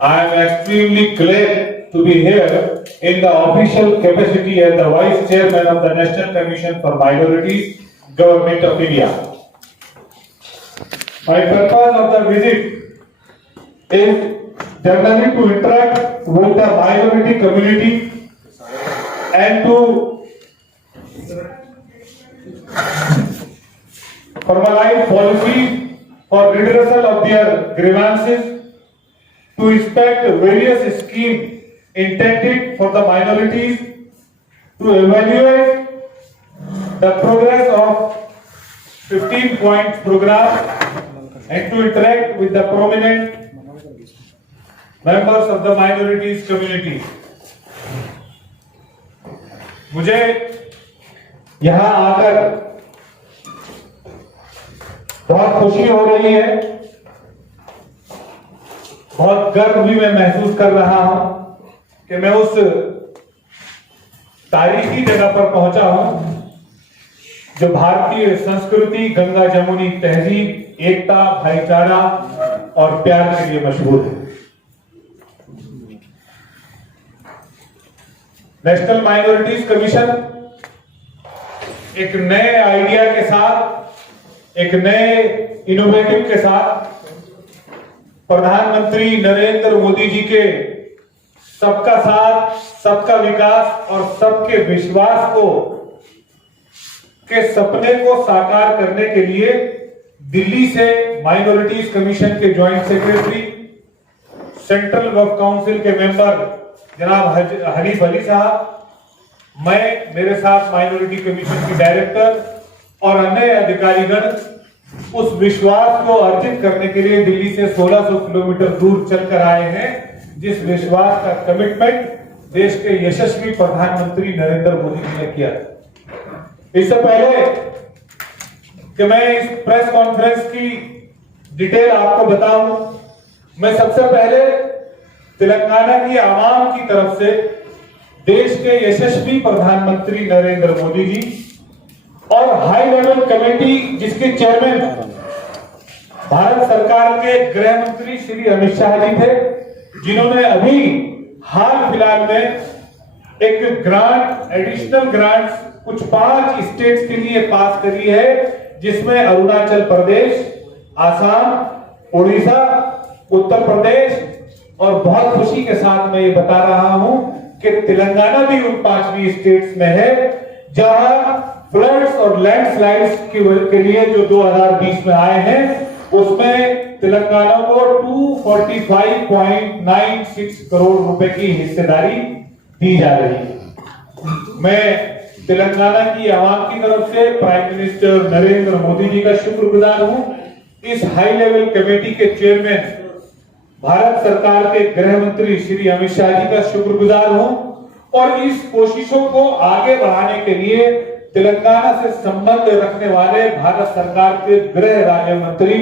I am extremely glad to be here in the official capacity as the Vice Chairman of the National Commission for Minorities, Government of India. My purpose of the visit is generally to interact with the minority community and to formalize policies for redressal of their grievances, to inspect various schemes intended for the minorities, to evaluate the progress of 15-point program, and to interact with the prominent members of the minorities community. मुझे यहाँ आकर बहुत खुशी हो रही है, बहुत गर्व भी मैं महसूस कर रहा हूं कि मैं उस तारीखी जगह पर पहुंचा हूं जो भारतीय संस्कृति, गंगा जमुनी तहजीब, एकता, भाईचारा और प्यार के लिए मशहूर है। नेशनल माइनॉरिटीज कमीशन एक नए आइडिया के साथ, एक नए इनोवेटिव के साथ प्रधानमंत्री नरेंद्र मोदी जी के सबका साथ, सबका विकास और सबके विश्वास को के सपने को साकार करने के लिए दिल्ली से माइनॉरिटीज कमीशन के joint secretary, central work council के मेंबर जनाब हनीफ अली साहब, मैं, मेरे साथ माइनॉरिटी कमीशन की डायरेक्टर और अन्य अधिकारीगण उस विश्वास को अर्जित करने के लिए दिल्ली से 1600 किलोमीटर दूर चलकर आए हैं, जिस विश्वास का कमिटमेंट देश के यशस्वी प्रधानमंत्री नरेंद्र मोदी जी ने किया। इससे पहले कि मैं इस प्रेस कॉन्फ्रेंस की डिटेल आपको बताऊं, मैं सबसे पहले तेलंगाना की आवाम की तरफ से देश के यशस्वी प्रधानमंत्री नरेंद्र मोदी जी और हाई लेवल कमेटी जिसके चेयरमैन भारत सरकार के गृह मंत्री श्री अमित शाह जी थे, जिन्होंने अभी हाल फिलहाल में एक ग्रांट, एडिशनल ग्रांट कुछ 5 स्टेट्स के लिए पास करी है, जिसमें अरुणाचल प्रदेश, आसाम, उड़ीसा, उत्तर प्रदेश, और बहुत खुशी के साथ मैं ये बता रहा हूं कि तेलंगाना भी उन 5वीं स्टेट्स में है जहां फ्लड्स और लैंडस्लाइड्स के लिए जो 2020 में आए हैं, उसमें तेलंगाना को 245.96 करोड़ रुपए की हिस्सेदारी दी जा रही है। मैं तेलंगाना की आवाम की तरफ से प्राइम मिनिस्टर नरेंद्र मोदी जी का शुक्रगुजार हूं, इस हाई लेवल कमेटी के चेयरमैन भारत सरकार के गृह मंत्री श्री अमित शाह जी का शुक्रगुजार हूं, और इस कोशिशों को आगे बढ़ाने के लिए तेलंगाना से संबंध रखने वाले भारत सरकार के गृह राज्य मंत्री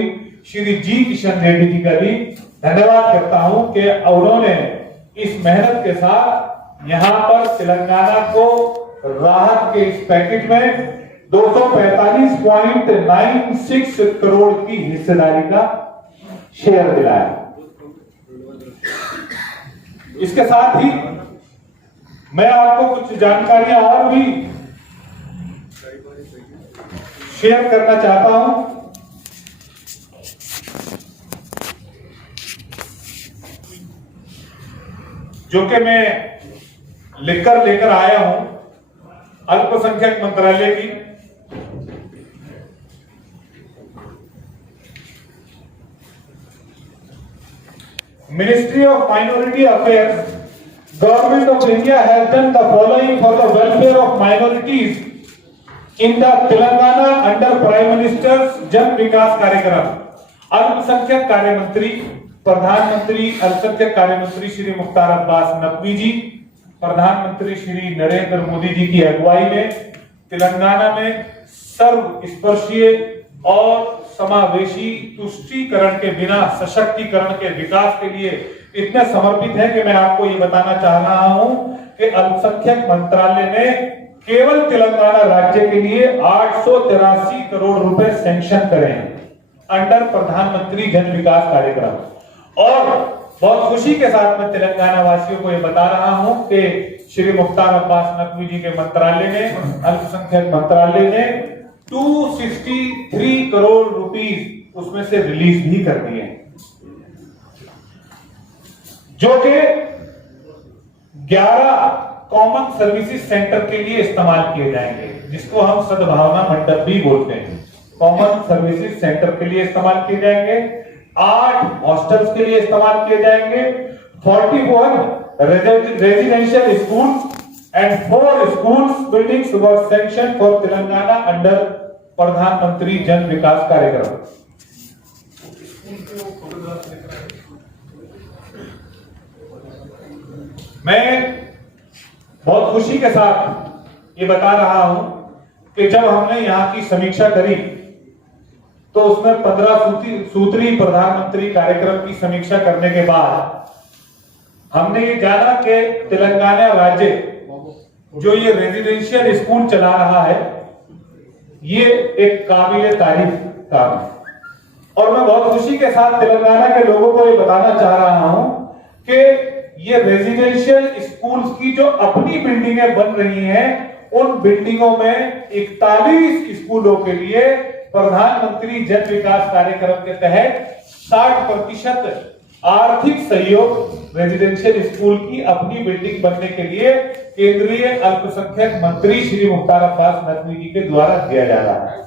श्री जी किशन रेड्डी जी का भी धन्यवाद करता हूं कि उन्होंने इस मेहनत के साथ यहां पर तेलंगाना को राहत के इस पैकेज में 245.96 करोड़ की हिस्सेदारी का शेयर दिलाया। इसके साथ ही मैं आपको कुछ जानकारियां और भी शेयर करना चाहता हूं। जो कि मैं लेकर आया हूं अल्पसंख्यक मंत्रालय की। Ministry of Minority Affairs, Government of India has done the following for the welfare of minorities in the Telangana under Prime Minister's जन विकास कार्यक्रम। अल्पसंख्यक कार्य मंत्री, प्रधानमंत्री अल्पसंख्यक कार्य मंत्री श्री मुख्तार अब्बास नकवी जी, प्रधानमंत्री श्री नरेंद्र मोदी जी की अगुवाई में तेलंगाना में सर्वस्पर्शीय और समावेशी तुष्टीकरण के बिना सशक्तिकरण के विकास के लिए इतने समर्पित है कि मैं आपको ये बताना चाह रहा हूं कि अल्पसंख्यक मंत्रालय ने केवल तेलंगाना राज्य के लिए 883 करोड़ रुपए सैंक्शन करे अंडर प्रधानमंत्री जन विकास कार्यक्रम, और बहुत खुशी के साथ मैं तेलंगाना वासियों को ये बता रहा हूं कि श्री मुख्तार अब्बास नकवी जी के मंत्रालय ने, अल्पसंख्यक मंत्रालय ने 263 करोड़ रुपीस उसमें से रिलीज भी कर दिए, जो कि 11 कॉमन सर्विसेज सेंटर के लिए इस्तेमाल किए जाएंगे, जिसको हम सद्भावना मंडप भी बोलते हैं। कॉमन सर्विसेज सेंटर के लिए इस्तेमाल किए जाएंगे, 8 हॉस्टल्स के लिए इस्तेमाल किए जाएंगे, 41 residential school and 4 schools buildings were sanctioned for Telangana under प्रधानमंत्री जन विकास कार्यक्रम। मैं बहुत खुशी के साथ ये बता रहा हूं कि जब हमने यहां की समीक्षा करी तो उसमें 15 सूत्री प्रधानमंत्री कार्यक्रम की समीक्षा करने के बाद हमने ये जाना कि तेलंगाना राज्य जो ये रेजिडेंशियल स्कूल चला रहा है, ये एक काबिले तारीफ काम है। और मैं बहुत खुशी के साथ तेलंगाना के लोगों को ये बताना चाह रहा हूं कि ये रेजिडेंशियल स्कूल्स की जो अपनी बिल्डिंगें बन रही हैं, उन बिल्डिंगों में 41 स्कूलों के लिए प्रधानमंत्री जन विकास कार्यक्रम के तहत 60% आर्थिक सहयोग रेजिडेंशियल स्कूल की अपनी बिल्डिंग बनने के लिए केंद्रीय अल्पसंख्यक मंत्री श्री मुख्तार अब्बास नकवी जी के द्वारा दिया जा रहा है।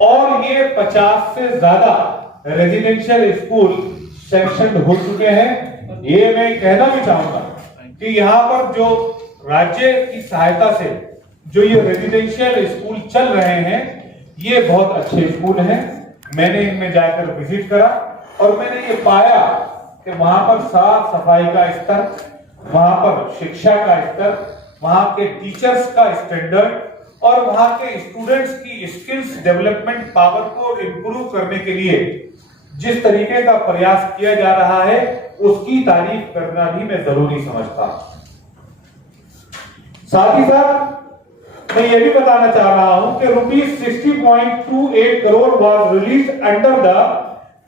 और ये 50 से ज्यादा रेजिडेंशियल स्कूल सैंक्शन हो चुके हैं। ये मैं कहना भी चाहूंगा कि यहाँ पर जो राज्य की सहायता से जो ये रेजिडेंशियल स्कूल चल रहे हैं, ये बहुत अच्छे स्कूल हैं। मैंने इनमें जाकर विजिट करा और मैंने ये पाया कि वहां पर साफ सफाई का स्तर, वहां पर शिक्षा का स्तर, वहां के टीचर्स का स्टैंडर्ड और वहां के स्टूडेंट्स की स्किल्स डेवलपमेंट पावर को इंप्रूव करने के लिए जिस तरीके का प्रयास किया जा रहा है, उसकी तारीफ करना भी मैं जरूरी समझता हूं। साथ ही साथ मैं ये भी बताना चाह रहा हूं कि ₹60.28 crore was release under the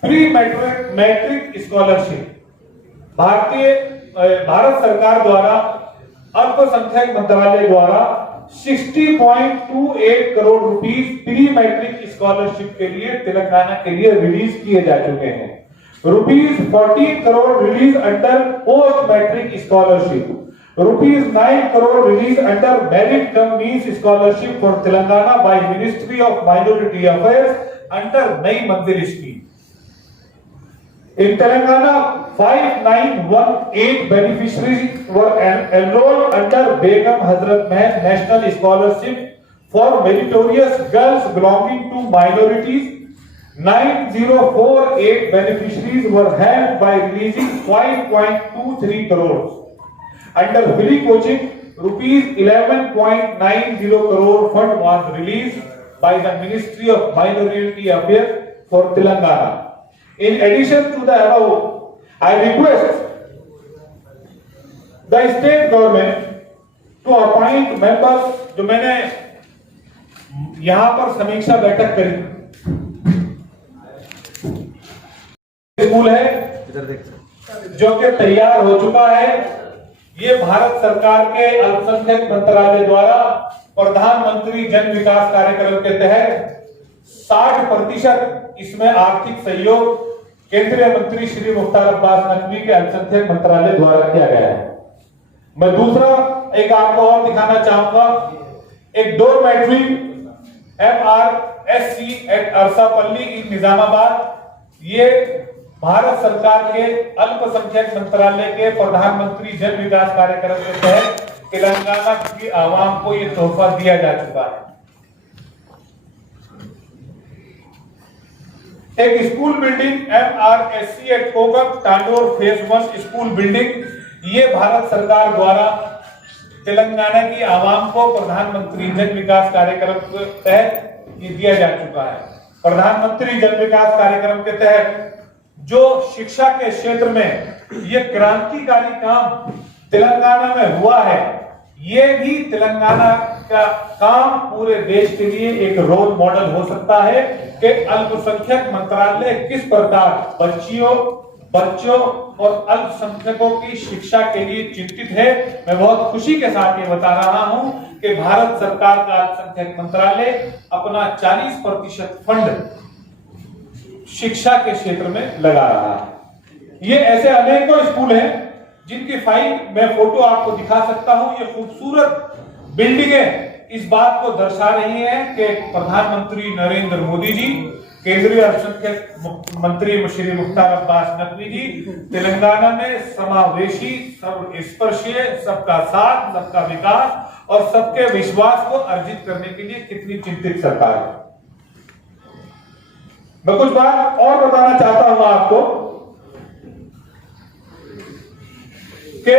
pre matric scholarship. Bharat सरकार द्वारा अल्पसंख्यक मंत्रालय द्वारा 60.28 crore rupees pre matric scholarship के लिए तेलंगाना के लिए रिलीज किए जा चुके हैं। ₹14 crore release under post matric scholarship, ₹9 crore release under merit cum means scholarship for Telangana by ministry of minority affairs under Nai Manzil scheme. In Telangana, 5918 beneficiaries were enrolled under Begum Hazrat Mahal National Scholarship for meritorious girls belonging to minorities. 9048 beneficiaries were helped by releasing 5.23 crores. Under free coaching, ₹11.90 crore fund was released by the Ministry of Minority Affairs for Telangana. In addition to the above, I request the state government to appoint members। जो मैंने यहां पर समीक्षा बैठक करी, school है जो कि तैयार हो चुका है। ये भारत सरकार के अल्पसंख्यक मंत्रालय द्वारा प्रधानमंत्री जन विकास कार्यक्रम के तहत 60% इसमें आर्थिक सहयोग केंद्रीय मंत्री श्री मुख्तार अब्बास नकवी के अल्पसंख्यक मंत्रालय द्वारा किया गया है। मैं दूसरा एक आपको और दिखाना चाहूंगा, एक डोरमेट्री MRSC एट अरसापल्ली इन निजामाबाद। ये भारत सरकार के अल्पसंख्यक मंत्रालय के प्रधानमंत्री जन विकास कार्यक्रम के तहत तेलंगाना की आवाम को ये तोहफा दिया जा चुका है। एक स्कूल बिल्डिंग MRSC एट कोगम टांडोर फेज 1 स्कूल बिल्डिंग, ये भारत सरकार द्वारा तेलंगाना की आवाम को प्रधानमंत्री जन विकास कार्यक्रम के तहत ये दिया जा चुका है। प्रधानमंत्री जन विकास कार्यक्रम के तहत जो शिक्षा के क्षेत्र में ये क्रांतिकारी काम तेलंगाना में हुआ है, ये भी तेलंगाना का काम पूरे देश के लिए एक रोल मॉडल हो सकता है कि अल्पसंख्यक मंत्रालय किस प्रकार बच्चियों, बच्चों और अल्पसंख्यकों की शिक्षा के लिए चिंतित है। मैं बहुत खुशी के साथ ये बता रहा हूं कि भारत सरकार का अल्पसंख्यक मंत्रालय अपना 40% फंड शिक्षा के क्षेत्र में लगा रहा है। ये ऐसे अनेकों स्कूल हैं जिनकी फाइल मैं फोटो आपको दिखा सकता हूं। ये खूबसूरत बिल्डिंगें इस बात को दर्शा रही हैं कि प्रधानमंत्री नरेंद्र मोदी जी, केंद्रीय अल्पसंख्यक मंत्री श्री मुख्तार अब्बास नकवी जी तेलंगाना में समावेशी, सर्वस्पर्शीय, सबका साथ, सबका विकास और सबके विश्वास को अर्जित करने के लिए कितनी चिंतित सरकार है। मैं कुछ बात और बताना चाहता हूं आपको कि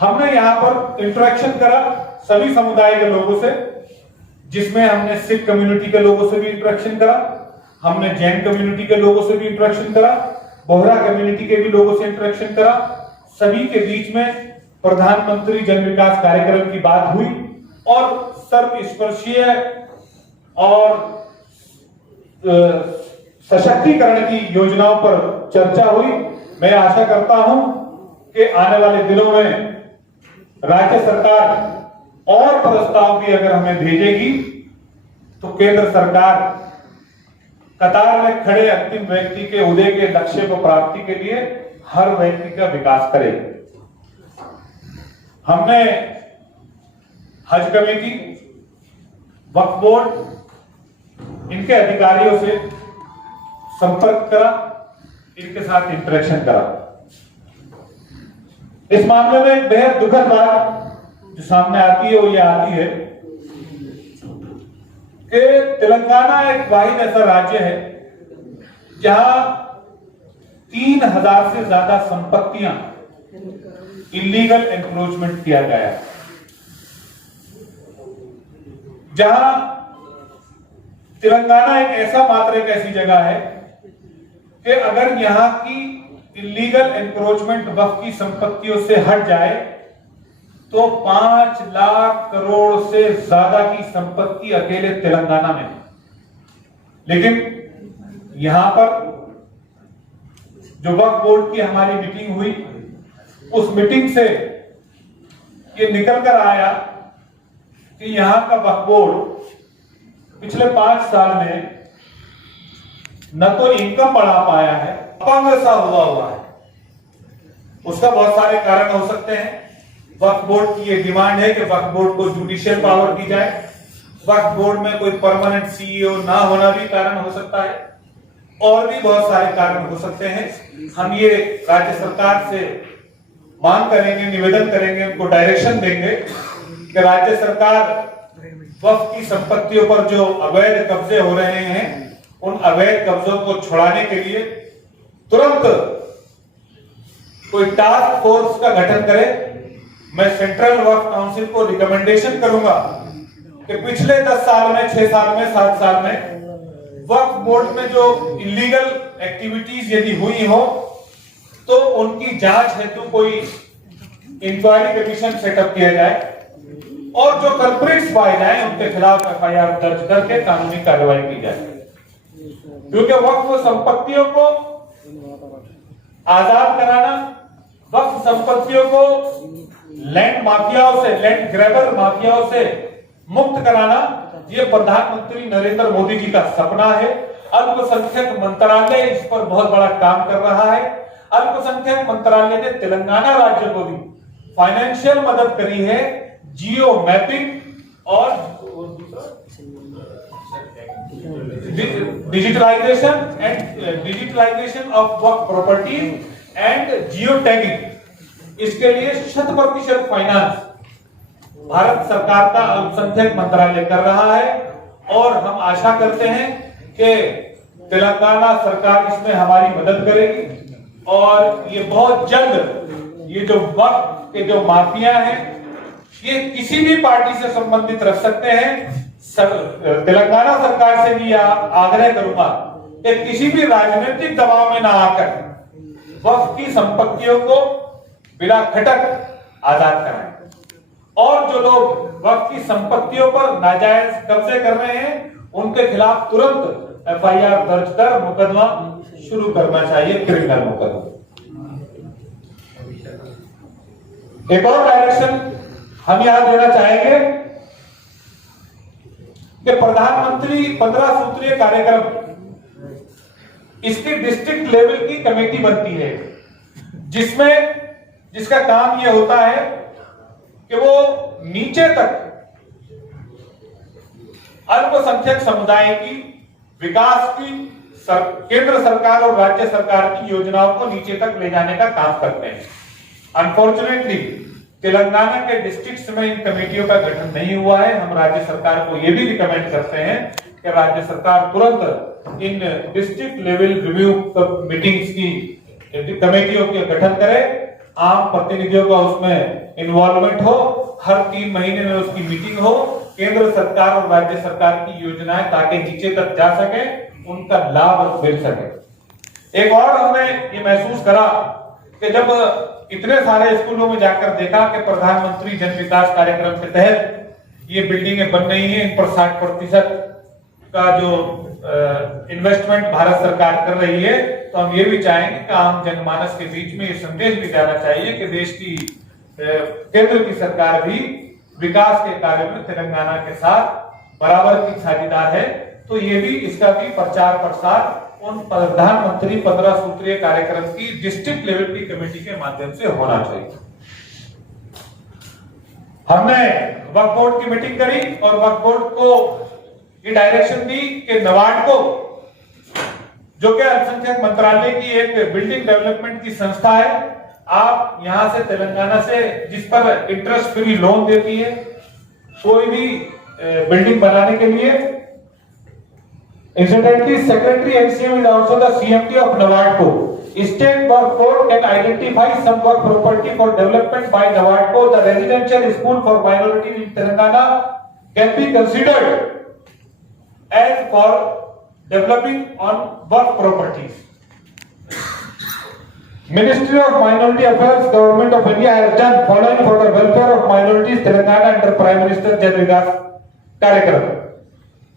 हमने यहां पर इंटरेक्शन करा सभी समुदाय के लोगों से, जिसमें हमने सिख कम्युनिटी के लोगों से भी इंटरेक्शन करा, हमने जैन कम्युनिटी के लोगों से भी इंटरेक्शन करा, बोहरा कम्युनिटी के भी लोगों से इंटरेक्शन करा। सभी के बीच में प्रधानमंत्री जन विकास कार्यक्रम की बात हुई और सर्वस्पर्शीय और सशक्तिकरण की योजनाओं पर चर्चा हुई। मैं आशा करता हूं कि आने वाले दिनों में राज्य सरकार और प्रस्ताव भी अगर हमें भेजेगी तो केंद्र सरकार कतार में खड़े अंतिम व्यक्ति के उदय के लक्ष्य को प्राप्ति के लिए हर व्यक्ति का विकास करे। हमने हज कमेटी, वक्फ बोर्ड, इनके अधिकारियों से संपर्क करा, इनके साथ इंटरेक्शन करा। इस मामले में एक बेहद दुखद बात जो सामने आती है वो ये आती है कि तेलंगाना एक वाहिद ऐसा राज्य है जहां 3000 से ज्यादा संपत्तियां इलीगल एनक्रोचमेंट किया गया है, जहां तेलंगाना एक ऐसी जगह है कि अगर यहां की इलीगल एनक्रोचमेंट वक्फ की संपत्तियों से हट जाए तो 5 लाख करोड़ से ज्यादा की संपत्ति अकेले तेलंगाना में। लेकिन यहां पर जो वक्फ बोर्ड की हमारी मीटिंग हुई, उस मीटिंग से ये निकल कर आया कि यहां का वक्फ बोर्ड पिछले 5 साल में न तो इनकम बढ़ा पाया है, अपंग सा हुआ है। उसका बहुत सारे कारण हो सकते हैं। वक्फ बोर्ड की ये डिमांड है कि वक्फ बोर्ड को जुडिशियल पावर दी जाए। वक्फ बोर्ड में कोई परमानेंट सीईओ ना होना भी कारण हो सकता है, और भी बहुत सारे कारण हो सकते हैं। हम ये राज्य सरकार से मांग करेंगे, निवेदन करेंगे, उनको डायरेक्शन देंगे कि राज्य सरकार वक्फ की संपत्तियों पर जो अवैध कब्जे हो रहे हैं, उन अवैध कब्जों को छुड़ाने के लिए तुरंत कोई टास्क फोर्स का गठन करे। मैं सेंट्रल वक्फ काउंसिल को रिकमेंडेशन करूंगा कि पिछले 10 साल में, 6 साल में, 7 साल में वक्फ बोर्ड में जो इलीगल एक्टिविटीज यदि हुई हो तो उनकी जांच हेतु कोई इंक्वायरी कमीशन सेटअप किया जाए और जो कल्प्रिट्स पाए जाए उनके खिलाफ एफआईआर दर्ज करके कानूनी कार्रवाई की जाए। क्योंकि वक्फ संपत्तियों को आजाद कराना, वक्फ संपत्तियों को लैंड माफियाओं से, लैंड ग्रैबर माफियाओं से मुक्त कराना, ये प्रधानमंत्री नरेंद्र मोदी जी का सपना है। अल्पसंख्यक मंत्रालय इस पर बहुत बड़ा काम कर रहा है। अल्पसंख्यक मंत्रालय ने तेलंगाना राज्य को भी फाइनेंशियल मदद करी है, जियो मैपिंग और digitalization of Waqf property and geo tagging. इसके लिए 100% फाइनेंस भारत सरकार का अल्पसंख्यक मंत्रालय कर रहा है और हम आशा करते हैं कि तेलंगाना सरकार इसमें हमारी मदद करेगी और ये बहुत जल्द ये जो वक्फ के जो माफिया हैं, ये किसी भी पार्टी से संबंधित रख सकते हैं। तेलंगाना सरकार से भी आग्रह करूंगा कि किसी भी राजनीतिक दबाव में ना आकर वक्फ की संपत्तियों को बिना खटक आजाद कराएं और जो लोग वक्फ की संपत्तियों पर नाजायज कब्जे कर रहे हैं उनके खिलाफ तुरंत एफआईआर दर्ज कर मुकदमा शुरू करना चाहिए क्रिमिनल मुकदमा। एक और डायरेक्शन हम यहां देना चाहेंगे कि प्रधानमंत्री 15 सूत्रीय कार्यक्रम, इसकी डिस्ट्रिक्ट लेवल की कमेटी बनती है, जिसका काम यह होता है कि वो नीचे तक अल्पसंख्यक समुदाय की विकास की केंद्र सरकार और राज्य सरकार की योजनाओं को नीचे तक ले जाने का काम करते हैं। अनफॉर्चुनेटली तेलंगाना के डिस्ट्रिक्ट्स में इन कमेटियों का गठन नहीं हुआ है। हम राज्य सरकार को यह भी रिकमेंड करते हैं कि राज्य सरकार तुरंत इन डिस्ट्रिक्ट लेवल रिव्यू मीटिंग्स की कमेटियों का गठन करे, आम प्रतिनिधियों का उसमें इन्वॉल्वमेंट हो, हर 3 महीने में उसकी मीटिंग हो, केंद्र सरकार और राज्य सरकार की योजनाएं ताकि नीचे तक जा सके, उनका लाभ मिल सके। एक और हमने ये महसूस करा कि जब इतने सारे स्कूलों में जाकर देखा कि प्रधानमंत्री जन विकास कार्यक्रम के तहत ये बिल्डिंगें बन रही हैं, इन पर 60% का जो इन्वेस्टमेंट भारत सरकार कर रही है, तो हम ये भी चाहेंगे कि आम जनमानस के बीच में ये संदेश भी जाना चाहिए कि देश की केंद्र की सरकार भी विकास के कार्य में तेलंगाना के साथ बराबर की साझेदार है। तो ये भी इसका भी प्रचार प्रसार उन प्रधानमंत्री 15 सूत्रीय कार्यक्रम की डिस्ट्रिक्ट लेवल की कमेटी के माध्यम से होना चाहिए। हमने वक्फ बोर्ड की मीटिंग करी और वक्फ बोर्ड को ये डायरेक्शन दी कि नबार्ड को, जो कि अल्पसंख्यक मंत्रालय की एक बिल्डिंग डेवलपमेंट की संस्था है, आप यहां से तेलंगाना से जिस पर इंटरेस्ट फ्री लोन देती है कोई भी बिल्डिंग बनाने के लिए, incidentally secretary NCM is also the CMD of NABARDCO. State work board can identify some work property for development by NABARDCO. The residential school for minorities in Telangana can be considered as for developing on work properties. Ministry of Minority Affairs, Government of India has done following for the welfare of minorities Telangana under Prime Minister जन विकास कार्यक्रम।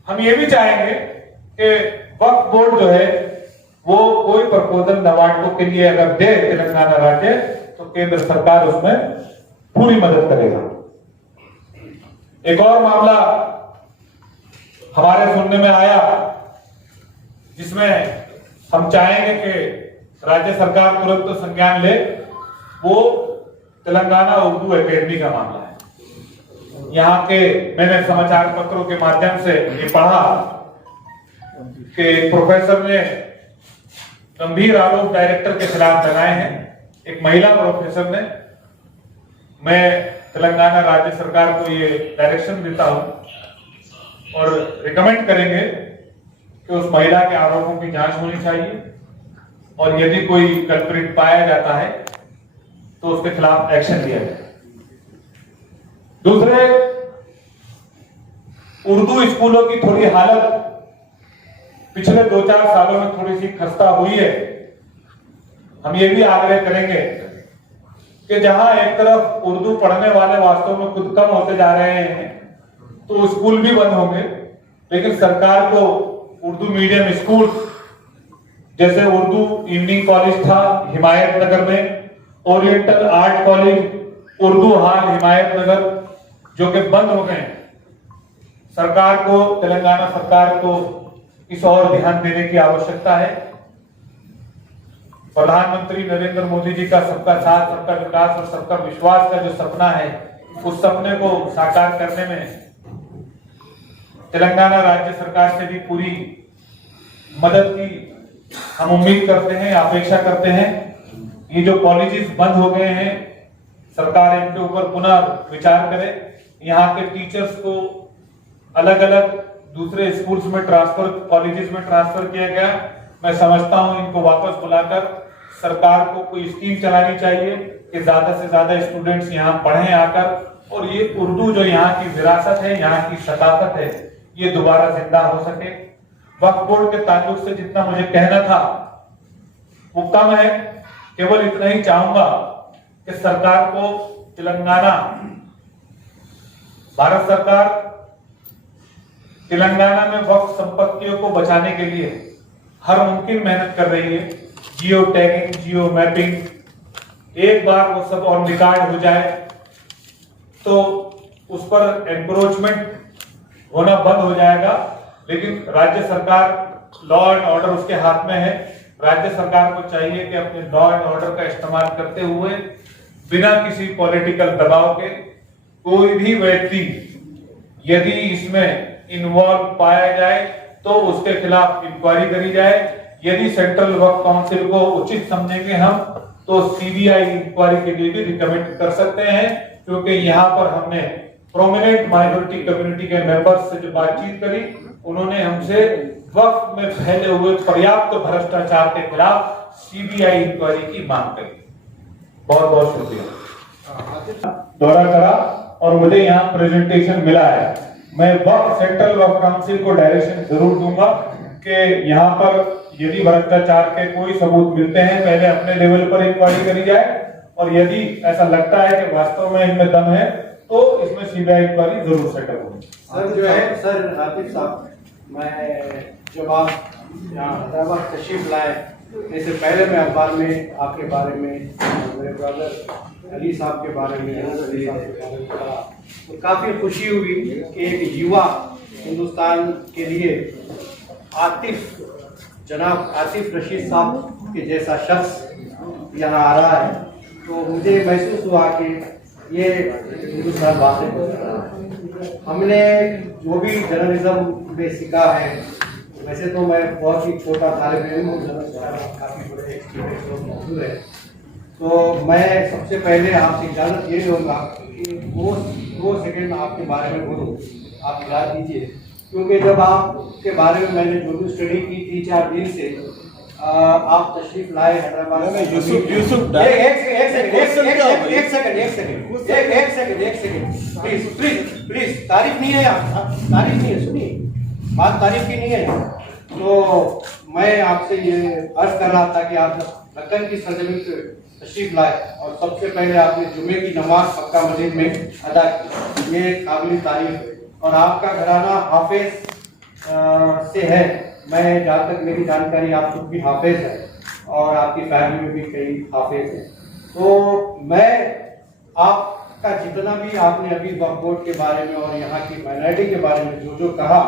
हम ये भी चाहेंगे कि वक्फ board जो है वो कोई प्रपोजल नबार्ड के लिए अगर दे तेलंगाना राज्य, तो केंद्र सरकार उसमें पूरी मदद करेगा। एक और मामला हमारे सुनने में आया जिसमें हम चाहेंगे कि राज्य सरकार तुरंत संज्ञान ले, वो तेलंगाना उर्दू एकेडमी का मामला है। यहाँ के मैंने समाचार पत्रों के माध्यम से ये पढ़ा कि प्रोफेसर ने गंभीर आरोप डायरेक्टर के खिलाफ लगाए हैं, एक महिला प्रोफेसर ने। मैं तेलंगाना राज्य सरकार को ये डायरेक्शन देता हूं और रिकमेंड करेंगे कि उस महिला के आरोपों की जांच होनी चाहिए और यदि कोई कल्प्रिट पाया जाता है तो उसके खिलाफ एक्शन लिया जाए। दूसरे, उर्दू स्कूलों की थोड़ी हालत पिछले 2-4 सालों में थोड़ी सी खस्ता हुई है। हम ये भी आग्रह करेंगे कि जहां एक तरफ उर्दू पढ़ने वाले वास्तव में खुद कम होते जा रहे हैं, तो स्कूल भी बंद होंगे, लेकिन सरकार को उर्दू मीडियम स्कूल जैसे उर्दू इवनिंग कॉलेज था हिमायत नगर में, ओरिएंटल आर्ट कॉलेज उर्दू हाल हिमायत नगर, जो कि बंद हो गए, सरकार को, तेलंगाना सरकार को इस और ध्यान देने की आवश्यकता है। प्रधानमंत्री नरेंद्र मोदी जी का सबका साथ, सबका विकास और सबका विश्वास का जो सपना है, उस सपने को साकार करने में तेलंगाना राज्य सरकार से भी पूरी मदद की हम उम्मीद करते हैं, अपेक्षा करते हैं। ये जो कॉलेजेस बंद हो गए हैं, सरकार इनके ऊपर पुनः विचार करे। यहाँ के टीचर्स को अलग अलग दूसरे स्कूल्स में ट्रांसफर, कॉलेजेस में ट्रांसफर किया गया। मैं समझता हूं इनको वापस बुलाकर सरकार को कोई स्कीम चलानी चाहिए कि ज्यादा से ज्यादा स्टूडेंट्स यहाँ पढ़ें आकर, और ये उर्दू जो यहाँ की विरासत है, यहाँ की सकाफत है, ये दोबारा जिंदा हो सके। वक्फ बोर्ड के ताल्लुक से जितना मुझे कहना था वो कम है, केवल इतना ही चाहूंगा कि सरकार को तेलंगाना, भारत सरकार तेलंगाना में वक्फ संपत्तियों को बचाने के लिए हर मुमकिन मेहनत कर रही है। जियो टैगिंग, जियो मैपिंग, एक बार वो सब ऑन रिकॉर्ड हो जाए तो उस पर एनक्रोचमेंट होना बंद हो जाएगा। लेकिन राज्य सरकार, लॉ एंड ऑर्डर उसके हाथ में है। राज्य सरकार को चाहिए कि अपने लॉ एंड ऑर्डर का इस्तेमाल करते हुए बिना किसी पॉलिटिकल दबाव के कोई भी व्यक्ति यदि इसमें इन्वॉल्व पाया जाए तो उसके खिलाफ इंक्वायरी करी जाए। यदि सेंट्रल वक्फ काउंसिल को उचित समझेंगे हम तो सीबीआई इंक्वायरी के लिए भी रिकमेंड कर सकते हैं, क्योंकि यहाँ पर हमने प्रोमिनेंट माइनॉरिटी कम्युनिटी के मेंबर्स से जो बातचीत करी, उन्होंने हमसे वक्फ में फैले हुए पर्याप्त भ्रष्टाचार के खिलाफ सीबीआई इंक्वायरी की मांग करी। बहुत बहुत शुक्रिया। दौरा करा और मुझे यहाँ प्रेजेंटेशन मिला है। मैं वक्फ सेंट्रल वक्फ काउंसिल को डायरेक्शन जरूर दूंगा कि यहाँ पर यदि भ्रष्टाचार के कोई सबूत मिलते हैं पहले अपने लेवल पर इंक्वायरी करी जाए, और यदि ऐसा लगता है कि वास्तव में इनमें दम है तो इसमें सीबीआई इंक्वायरी जरूर सेटल होगी। सर जो है, सर आतिफ साहब, मैं जब आप यहाँ हैदराबाद तशरीफ लाए, इससे पहले मैं अखबार में आपके बारे में, मेरे ब्रदर अली साहब के बारे में, अली साहब के बारे में पढ़ा तो काफ़ी खुशी हुई कि एक युवा हिंदुस्तान के लिए जनाब आतिफ रशीद साहब के जैसा शख्स यहाँ आ रहा है। तो मुझे महसूस हुआ कि ये हिंदुस्तान वाकई बदल रहा है। हमने जो भी जर्नलिज्म में सीखा है, वैसे तो मैं बहुत ही छोटा तालिब इल्म हूँ, काफ़ी बड़े एक्सपीरियंस लोग मौजूद है। तो मैं सबसे पहले आपसे इजाज़त ये लूँगा कि दो सेकेंड आपके बारे में बोलूँ, आप इजाज़त दीजिए, क्योंकि जब आपके बारे में मैंने जो भी स्टडी की 3-4 दिन से आप तशरीफ लाए हैदराबाद। एक सेकंड प्लीज, तारीफ नहीं है यहाँ, तारीफ नहीं है, सुनिए, बात तारीफ की नहीं है। तो मैं आपसे ये अर्ज कर रहा था कि आप दक्कन की सरजमीन पे तशरीफ लाए और सबसे पहले आपने जुमे की नमाज मक्का मस्जिद में अदा की, ये काबिल तारीफ है। और आपका घराना हाफिज से है, मैं जहाँ तक मेरी जानकारी आप खुद भी हाफिज है और आपकी फैमिली में भी कई हाफिज हैं। तो मैं आपका जितना भी आपने अभी वक्फ बोर्ड के बारे में और यहाँ की माइनॉरिटी के बारे में जो कहा,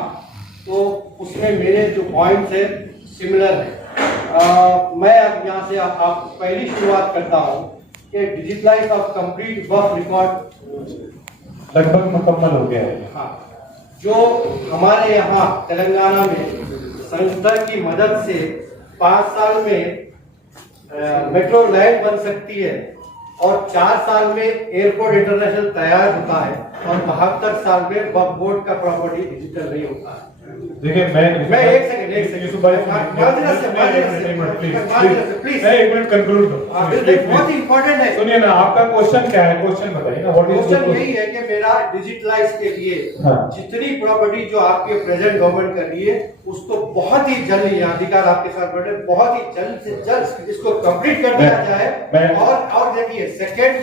तो उसमें मेरे जो पॉइंट्स है सिमिलर है। मैं अब यहाँ से आप पहली शुरुआत करता हूँ कि digitalize of complete Waqf record लगभग मुकम्मल हो गया है। हाँ, जो हमारे यहाँ तेलंगाना में संस्था की मदद से 5 साल में मेट्रो लाइन बन सकती है और 4 साल में एयरपोर्ट इंटरनेशनल तैयार होता है और 72 साल में वक्फ बोर्ड का प्रॉपर्टी डिजिटल नहीं होता है। देखिए मैं एक सेकंड एक मिनट कंक्लूड बहुत इंपॉर्टेंट है। सुनिए ना, आपका क्वेश्चन क्या है? क्वेश्चन बताइए ना। क्वेश्चन यही है कि मेरा डिजिटलाइज के लिए जितनी प्रॉपर्टी जो आपके प्रेजेंट गवर्नमेंट कर रही है उसको बहुत ही जल्द, ये अधिकार आपके साथ बैठे, बहुत ही जल्द से जल्द इसको कंप्लीट कर दिया जाए। और देखिए सेकंड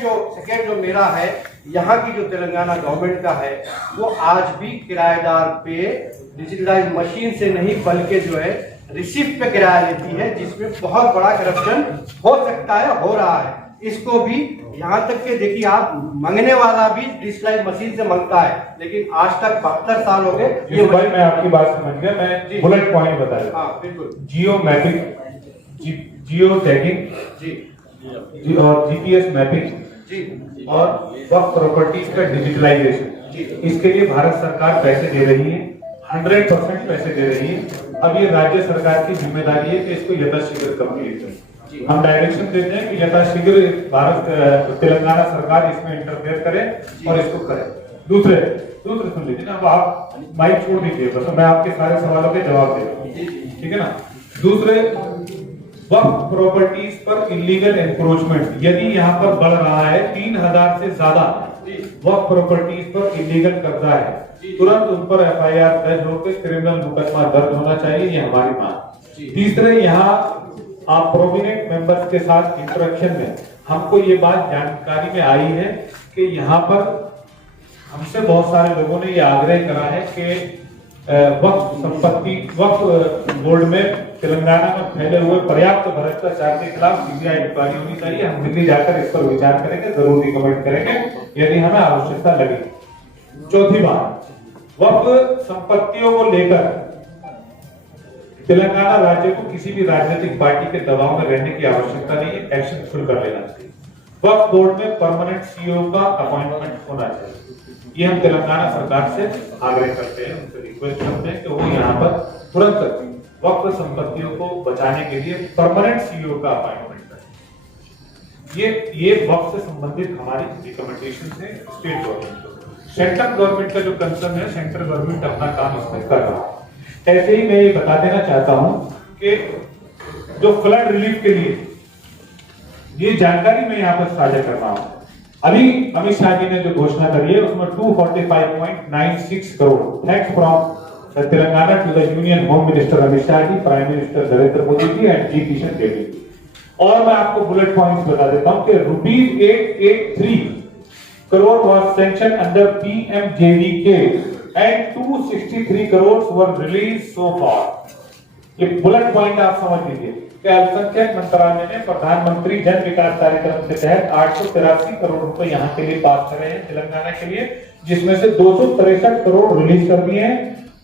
जो मेरा है, यहाँ की जो तेलंगाना गवर्नमेंट का है वो आज भी किराएदार पे डिजिटलाइज मशीन से नहीं बल्कि जो है रिसिप्ट पे किराया लेती है, जिसमें बहुत बड़ा करप्शन हो सकता है, हो रहा है। इसको भी यहाँ तक के देखिए, आप मांगने वाला भी डिजिटलाइज मशीन से मांगता है, लेकिन आज तक 72 साल हो गए। ये भाई मैं आपकी बात समझ गया, मैं बुलेट पॉइंट बता रहा हूँ। बिल्कुल। जियो मैपिंग, जियो टैगिंग जी, और जीपीएस मैपिंग जी, और वक्फ प्रॉपर्टीज का डिजिटलाइजेशन, इसके लिए भारत सरकार पैसे दे रही है, 100% पैसे दे रही है। अब ये राज्य सरकार की जिम्मेदारी है कि इसको यथाशीघ्र कंप्लीट करें। हम डायरेक्शन देते हैं कि यथाशीघ्र तेलंगाना सरकार इसमें इंटरफेयर करे और इसको करे। दूसरे सुन लीजिए ना, अब आप माइक छोड़ दीजिए, बस मैं आपके सारे सवालों के जवाब दे रहा हूँ, ठीक है ना। दूसरे, वक्फ प्रॉपर्टीज पर इलीगल एनक्रोचमेंट यदि यहाँ पर बढ़ रहा है, 3000 से ज्यादा वक्फ प्रॉपर्टीज पर इलीगल कब्जा है, तुरंत उन पर एफआईआर दर्ज होकर क्रिमिनल मुकदमा दर्ज होना चाहिए, ये हमारी मांग। तीसरे, यहाँ आप प्रोमिनेंट मेंबर्स के साथ इंटरेक्शन में हमको ये बात जानकारी में आई है कि यहाँ पर हमसे बहुत सारे लोगों ने ये आग्रह करा है कि वक्फ बोर्ड में तेलंगाना में फैले हुए पर्याप्त भ्रष्टाचार के खिलाफ सीबीआई इंक्वायरी होनी चाहिए। हम दिल्ली जाकर इस पर विचार करेंगे, जरूर रिकमेंड करेंगे यदि हमें आवश्यकता लगे। चौथी बात, वक्फ संपत्तियों को लेकर तेलंगाना राज्य को किसी भी राजनीतिक पार्टी के दबाव में रहने की आवश्यकता नहीं है, एक्शन शुरू कर लेना चाहिए। वक्फ बोर्ड में परमानेंट सीईओ का अपॉइंटमेंट होना चाहिए। ये हम तेलंगाना सरकार से आग्रह करते हैं, उनसे रिक्वेस्ट करते हैं कि वो यहाँ पर तुरंत वक्फ संपत्तियों को बचाने के लिए परमानेंट सीईओ का अपॉइंटमेंट करें। ये वक्फ से संबंधित हमारी रिकमेंडेशन है स्टेट गवर्नमेंट को। सेंट्रल गवर्नमेंट का जो कंसर्न है, सेंट्रल गवर्नमेंट अपना काम इसमें कर रहा है। ऐसे ही मैं ये बता देना चाहता हूं कि जो फ्लड रिलीफ के लिए ये जानकारी मैं यहाँ पर साझा कर रहा हूं। अभी अमित शाह जी ने जो घोषणा करी है उसमें 245.96 crore thanks from Telangana to the union home minister Amit Shah ji, prime minister Narendra Modi ji and G Kishan Reddy. और मैं आपको बुलेट पॉइंट्स बता देता हूं कि ₹883 crore was sanctioned under PMJDK and 263 crores were released so far। ये बुलेट पॉइंट आप समझ लीजिए कि अल्पसंख्यक मंत्रालय ने प्रधानमंत्री जन विकास कार्यक्रम के तहत 883 करोड़ रुपए यहाँ के लिए पास करे हैं तेलंगाना के लिए, जिसमें से 263 करोड़ रिलीज कर दिए हैं।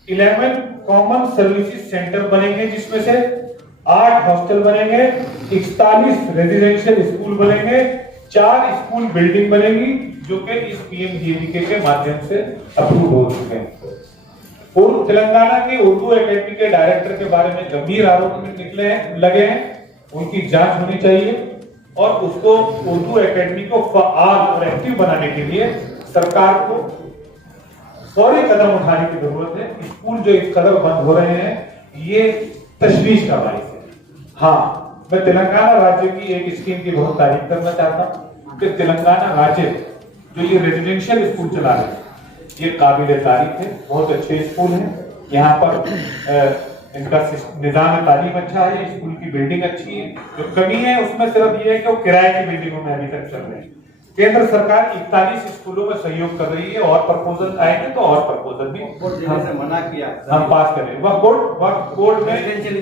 11 कॉमन सर्विसेज सेंटर बनेंगे, जिसमें से 8 हॉस्टल बनेंगे, 41 रेजिडेंशियल स्कूल बनेंगे, 4 स्कूल बिल्डिंग बनेगी जो कि इस पीएमजीडीके के माध्यम से अप्रूव हो चुके हैं। पूर्व तेलंगाना के उर्दू एकेडमी के डायरेक्टर के बारे में गंभीर आरोप लगे हैं, उनकी जांच होनी चाहिए और उसको उर्दू एकेडमी को फाल और एक्टिव बनाने के लिए सरकार को फौरी कदम उठाने की जरूरत है। स्कूल जो इस कदर बंद हो रहे हैं ये तशवीश का बाइस है। हाँ, मैं तेलंगाना राज्य की एक स्कीम की बहुत तारीफ करना चाहता हूँ कि तेलंगाना राज्य जो ये रेजिडेंशियल स्कूल चला रहे हैं ये काबिल तारीफ है, बहुत अच्छे स्कूल हैं। यहाँ पर इनका निजाम तालीम अच्छा है, स्कूल की बिल्डिंग अच्छी है। जो कमी है उसमें सिर्फ ये है कि वो किराए की बिल्डिंगों में अभी तक चल रहे हैं। केंद्र सरकार 41 स्कूलों में सहयोग कर रही है और प्रपोजल आएंगे तो और प्रपोजल भी मना किया हम पास करें। वक्फ बोर्ड में रेजिडेंशियल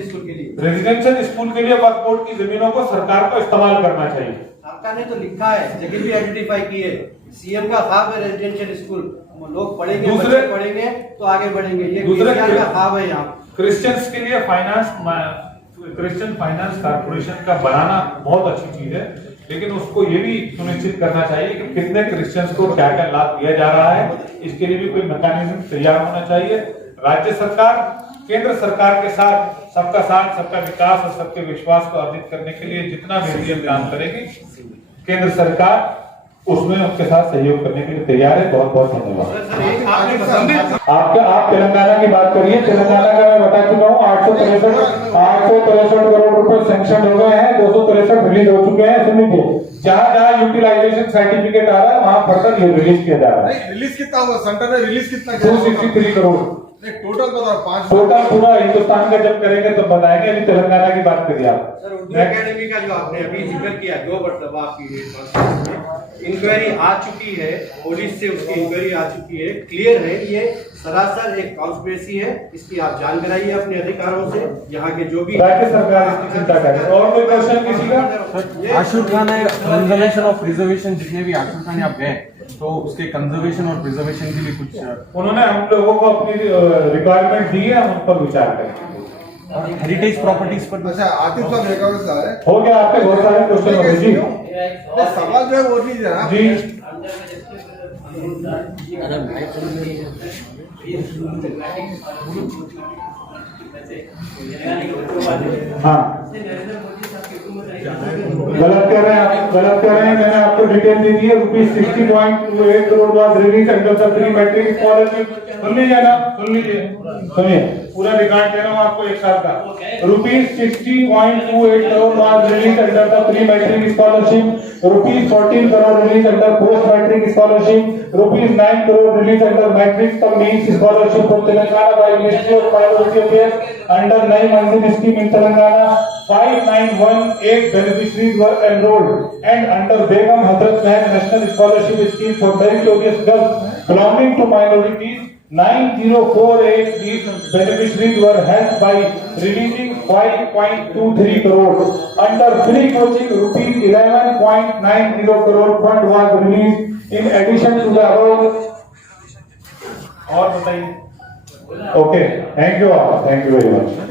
स्कूल के लिए वक्फ बोर्ड की जमीनों को सरकार को इस्तेमाल करना चाहिए। सरकार ने तो लिखा है, जगह भी आइडेंटिफाई की है, सीएम का ख्वाब है रेजिडेंशियल स्कूल, लोग पढ़ेंगे, दूसरे पढ़ेंगे तो आगे बढ़ेंगे। ये दूसरे का ख्वाब है। यहाँ क्रिश्चियंस के लिए क्रिश्चियन फाइनेंस कारपोरेशन का बनाना बहुत अच्छी चीज है, लेकिन उसको ये भी सुनिश्चित करना चाहिए कि कितने क्रिश्चियंस को क्या क्या लाभ दिया जा रहा है, इसके लिए भी कोई मैकेनिज्म तैयार होना चाहिए। राज्य सरकार केंद्र सरकार के साथ सबका विकास और सबके विश्वास को अर्जित करने के लिए जितना भी काम करेगी, केंद्र सरकार उसमें उनके साथ सहयोग करने के लिए तैयार है। बहुत बहुत धन्यवाद। आप तेलंगाना की बात करिए। तेलंगाना का मैं बता चुका हूँ 863 करोड़ रुपए सैंक्शन हो गए हैं, 263 रिलीज हो चुके हैं। सुन लीजिए, जहाँ यूटिलाइजेशन सर्टिफिकेट आ रहा है वहाँ फर्दर ये रिलीज किया जा रहा है। रिलीज कितना हुआ सेंटर ने, रिलीज कितना 263 करोड़ टोटल बताओ। 5 टोटल पूरा हिंदुस्तान का जब करेंगे तो बताएंगे। अभी तेलंगाना की बात करिए आप। सर, उर्दू एकेडमी का जो आपने अभी जिक्र किया, जो मतलब आपकी इंक्वायरी आ चुकी है, पुलिस से उसकी इंक्वायरी आ चुकी है, क्लियर है, ये सरासर एक कॉन्स्पिरेसी है। इसकी आप जान कराइए अपने अधिकारों से, यहाँ के जो भी राज्य सरकार इसकी चिंता करे। और कोई क्वेश्चन किसी का? आशुर खान है, कंजर्वेशन और प्रिजर्वेशन, जितने भी आशुर खान आप गए तो उसके कंजर्वेशन और प्रिजर्वेशन के लिए कुछ उन्होंने हम लोगों को अपनी रिक्वायरमेंट दी है, हम उन पर विचार करेंगे। हेरिटेज प्रॉपर्टीज पर अच्छा आतिफ साहब है हो गया। आपके बहुत सारे क्वेश्चन होंगे जी। सवाल जो है वो नहीं है जी हाँ, गलत कह रहे हैं। मैंने आपको डिटेल दे दी है। ₹60.28 crore was release under the pre matric scholarship. सुन लीजिए सुनिए, पूरा रिकॉर्ड दे रहा हूँ आपको एक साल का। ₹60.28 crore was release under the pre matric scholarship, ₹14 crore release under post matric scholarship, ₹9 crore release under matric cum means scholarship for Telangana by ministry of minority affairs under Nai Manzil scheme in Telangana. 5918 beneficiaries were enrolled and under Begum Hazrat Mahal National Scholarship Scheme for meritorious girls belonging to minorities, 9048 these beneficiaries were helped by releasing 5.23 crore. Under free coaching, rupees 11.90 crore fund was released in addition to the above. और बताइए. Okay, thank you all. Thank you very much.